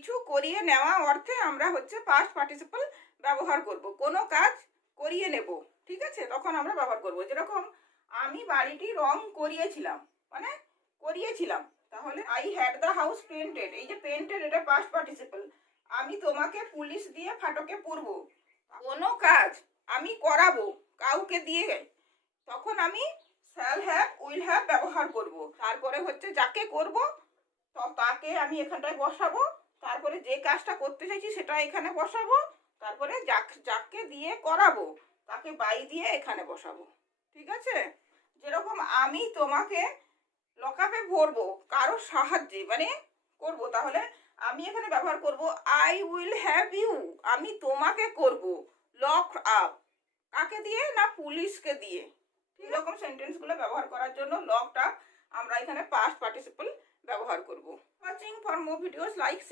কিছু করিয়ে নেওয়া অর্থে আমরা হচ্ছে পাস্ট পার্টিসিপল ব্যবহার করব। কোনো কাজ করিয়ে নেব, ঠিক আছে, তখন আমরা ব্যবহার করব। যেরকম আমি বাড়িটি রং করিয়েছিলাম, মানে করিয়েছিলাম, তাহলে I had the house painted. এই যে পেন্টেড, এটা পাস্ট পার্টিসিপল। আমি তোমাকে পুলিশ দিয়ে ফাটকে পুরব। কোনো কাজ আমি করাবো কাউকে দিয়ে, তখন আমি শ্যাল হ্যাভ উইল হ্যাভ ব্যবহার করব। তারপরে হচ্ছে যাকে করব তো তাকে আমি এখানটায় বসাবো, তারপরে যে কাজটা করতে চাইছি সেটা এখানে বসাবো, তারপরে যাকে দিয়ে করাবো তাকে বাই দিয়ে এখানে বসাবো, ঠিক আছে। যেরকম আমি তোমাকে লকআপে ভরবো কারোর সাহায্যে, মানে করব, তাহলে আমি এখানে ব্যবহার করব আই উইল হ্যাভ ইউ। আমি তোমাকে করব লক আপ। কাকে দিয়ে? না, পুলিশকে দিয়ে। এরকম সেন্টেন্সগুলো ব্যবহার করার জন্য লকড আপ আমরা এখানে পাস্ট পার্টিসিপল ব্যবহার করব। Watching for more videos, like, share.